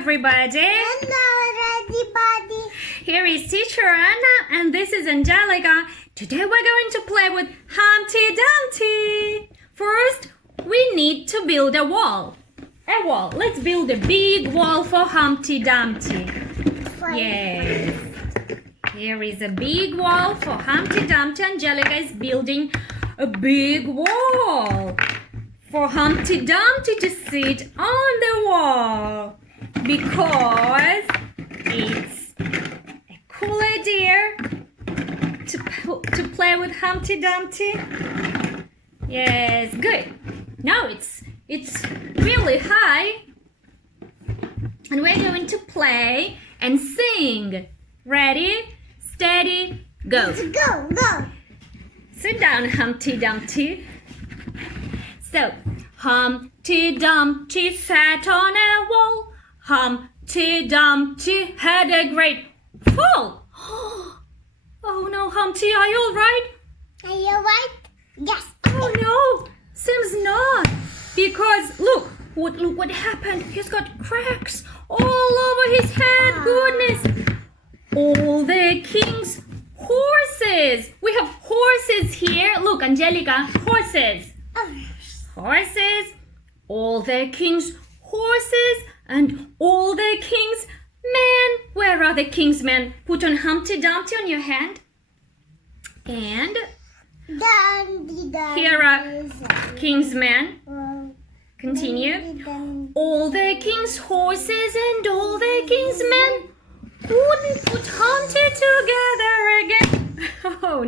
everybody. Hello, everybody. Here is Teacher Anna and this is Angelica. Today we're going to play with Humpty Dumpty. First, we need to build a wall. A wall. Let's build a big wall for Humpty Dumpty. Yes. Here is a big wall for Humpty Dumpty. Angelica is building a big wall for Humpty Dumpty to sit on the wall because it's a cool idea to play with Humpty Dumpty. Yes, good. Now it's really high and we're going to play and sing. Ready, steady, go. Let's go. Sit down, Humpty Dumpty. So, Humpty Dumpty sat on a wall. Humpty Dumpty had a great fall. Oh no, Humpty, are you all right? Are you right? Yes. Oh no, seems not. Because look what happened. He's got cracks all over his head. Goodness. All the king's horses. We have horses here. Look, Angelica, horses. Horses. All the king's horses and all the king's men. Where are the king's men? Put on Humpty Dumpty on your hand. And here are king's men. Continue. All the king's horses and all the king's men couldn't put Humpty together again. Oh